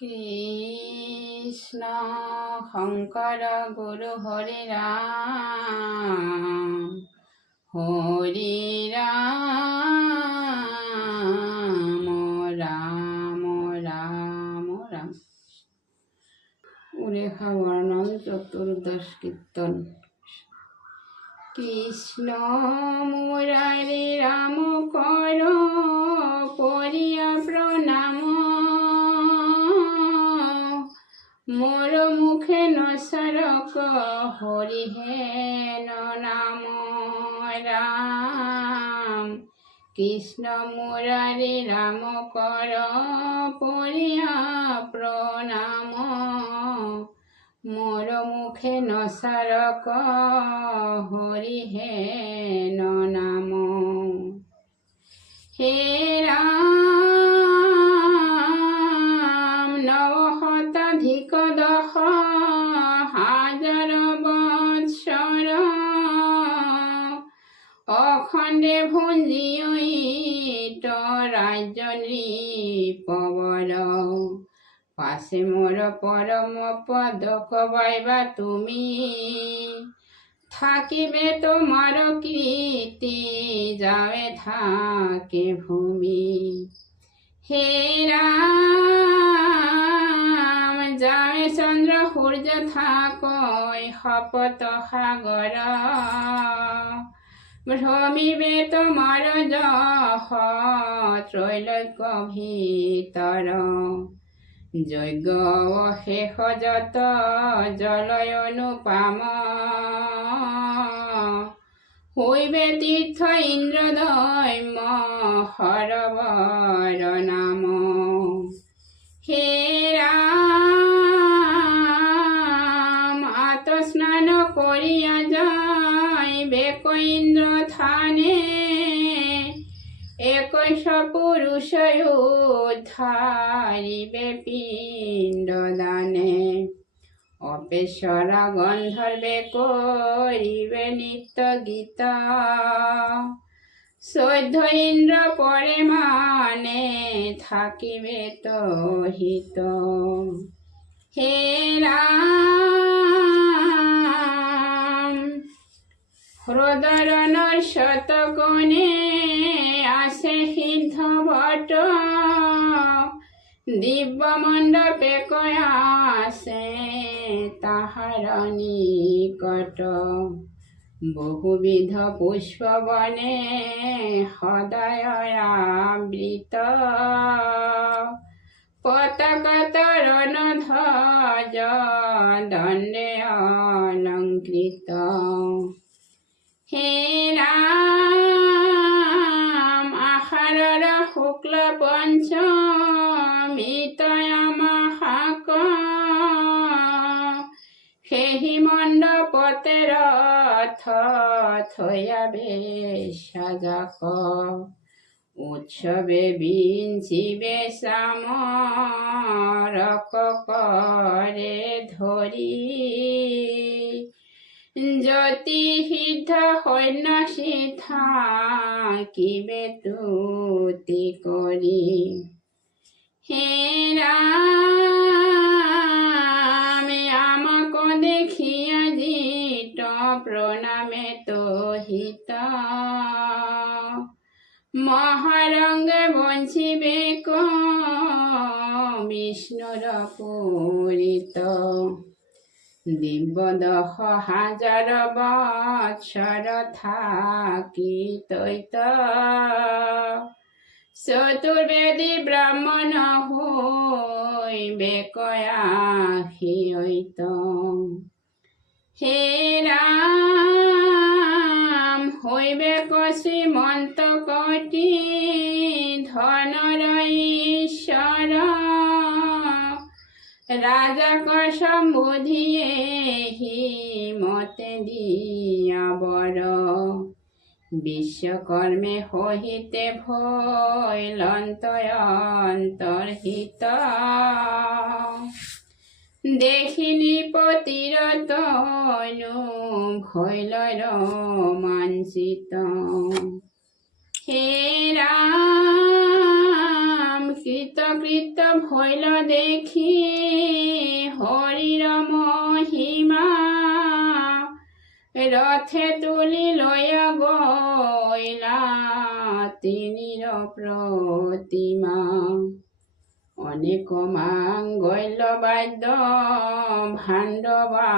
কৃষ্ণ শঙ্কর গুরু হরে রাম হরে রাম রাম রাম রাম। উরেখা বর্ণন চতুর্দশ কীর্তন। কৃষ্ণ মুরারি রাম কর পরিয়া প্রণাম, মোর মুখে নসরক হরি হেন নাম রাম। কৃষ্ণ মুরারি রাম কর পরিয়া প্রণাম, মোর মুখে নসরক হরি হেন নাম। হে রাম নবশতাধিক 10,000 বৎসর অখণ্ডে ভুঞ্জিত রাজ্য নৃপবর। পাশে মোর পরম পদ কবাইবা তুমি, থাকিবে তোমার কীর্তি যাবে থাকে ভূমি। হে রাম যাবে চন্দ্র সূর্য থাকই শপত সাগর, ভ্রমিবে তোমার যশ ত্ৰৈলোক্য ভিতৰ। যজ্ঞ অশেষ যত জলয় অনুপাম, হইবে তীৰ্থ ইন্দ্ৰ দৈম্য সৰবৰ নাম। হে ৰাম আত্মস্নান কৰিয়া যাইবে ইন্দ্ৰ থানে, 21 পুৰুষ উদ্ধাৰিবে পিণ্ড দানে। অপেশ্বৰা গন্ধৰ্বে কৰিবে নিত্য গীত, 14 ইন্দ্ৰ পৰে মানে থাকিবে তহিত। হে ৰাম হৃদয়নৰ শতকোণে আছে সিদ্ধ ভট্ট, দিব্য মণ্ডপে আছে তাহার নিকট। বহুবিধ পুষ্প বনে সদায় আবৃত, পতাকা তরণ ধ্বজ দণ্ডে অলঙ্কৃত। হে ৰাম আষাঢ়ৰ শুক্ল পঞ্চমীত আমাহাক, সেহি মণ্ডপতে ৰথ থৈয়া বেশজাক। উৎসৱে বিঞ্চিবে চামৰক কৰে ধৰি, জ্যোতি সিদ্ধ সৈন্য থাকিবে তুতি কৰি। হে ৰাম আমাক দেখিয়া জিত প্ৰণামে তহিত, মহাৰঙ্গে বঞ্চিবে বিষ্ণুৰ পূৰিত। দিব্য 10,000 বৎসৰ থাকি তৈত, চতুৰ্বেদী ব্ৰাহ্মণ হৈবে কয়াহিয়ৈত। হে ৰাম হৈবে শ্ৰীমন্ত কোটি ধনৰ ঈশ্বৰ, ৰাজাক সম্বোধিয়ে মতে দিয়া বৰ। বিশ্বকৰ্মে সহিতে ভৈলন্ত অন্তৰ্হিত, দেখি নৃপতিৰ তনু ভৈল ৰোমাঞ্চিত। হে ৰাম কৃতকৃত্য ভৈল দেখি হরির মহিমা রথে তুলি লয়া গইলা তিনির প্রতিমা অনেক মাঙ্গল্য বাদ্য ভাণ্ডবা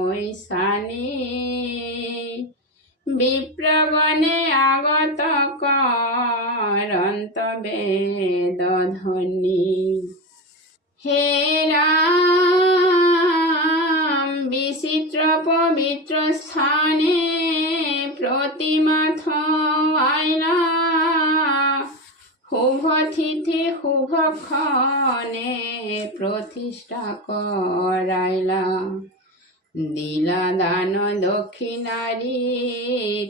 ঐশানী বিপ্রগণে আগত করন্ত বেদ ধ্বনি হে রাম বিচিত্র পবিত্র স্থানে প্রতিমা থোয়াইলা শুভ তিথি শুভক্ষণে প্রতিষ্ঠা করাইলা দিলা দান দক্ষিণারি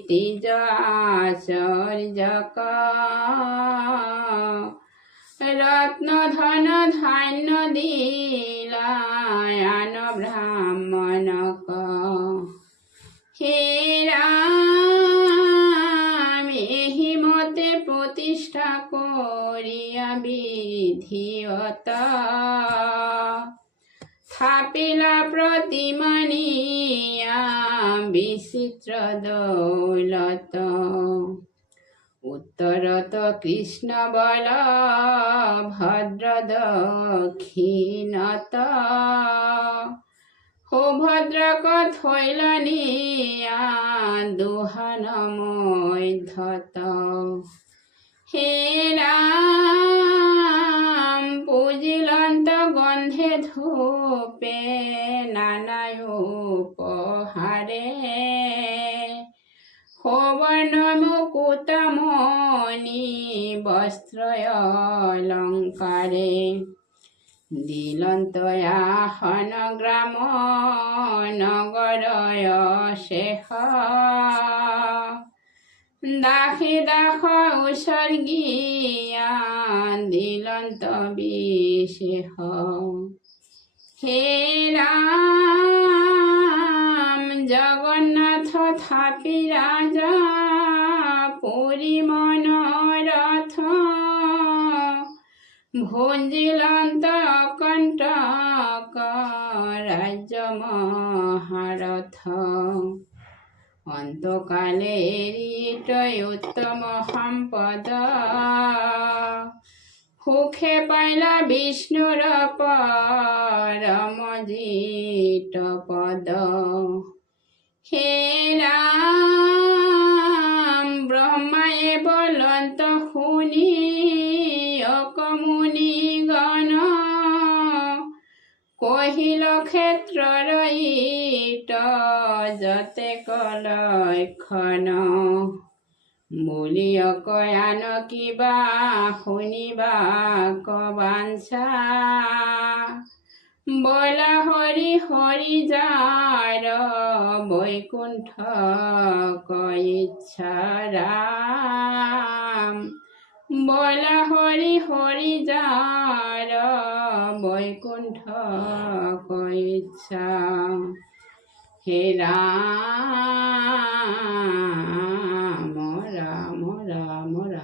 তিজ আচর্যক রত্ন ধন ধান্য দিলায়ান ব্রাহ্মণক হে রাম এহি মতে প্রতিষ্ঠা করিয়া বিধিয়ত থাপিলা প্রতিমানিয়া বিচিত্র দৌলত উত্তরত কৃষ্ণ বল ভদ্র দক্ষিণত সুভদ্রক থৈল নিয়া দুহান মধ্যত হে রাম পূজিলন্ত গন্ধে ধূপে নানায় উপহারে সবর্ণ মুকুটমণি বস্ত্রয় অলঙ্কারে দিলন্তয়াহন গ্রাম নগরয় শেষ দাসে দাস উৎসর্গিয়া দিলন্ত বিশেষ হে রাম জগন্নাথ থাপি রাজা পুরী মনোরথ ভঞ্জিলন্ত কণ্টক রাজ্য মহারথ অন্তকালে উত্তম সম্পদ সুখে পাইলা বিষ্ণুর পরমজিত পদ হে রাম ব্রহ্মায়ে বলন্ত শুনি অকমুনি গণ কহিল ক্ষেত্ৰৰ ইট যতে কলক্ষণ বলিয় কয়ান কিবা শুনিবা কবাঞ্ছা বলা হৰি হৰি যাৰ বৈকুণ্ঠ ইচ্ছা ৰাম বলা হৰি হৰি যাৰ বৈকুণ্ঠ ইচ্ছা হে ৰাম ৰাম ৰাম ৰাম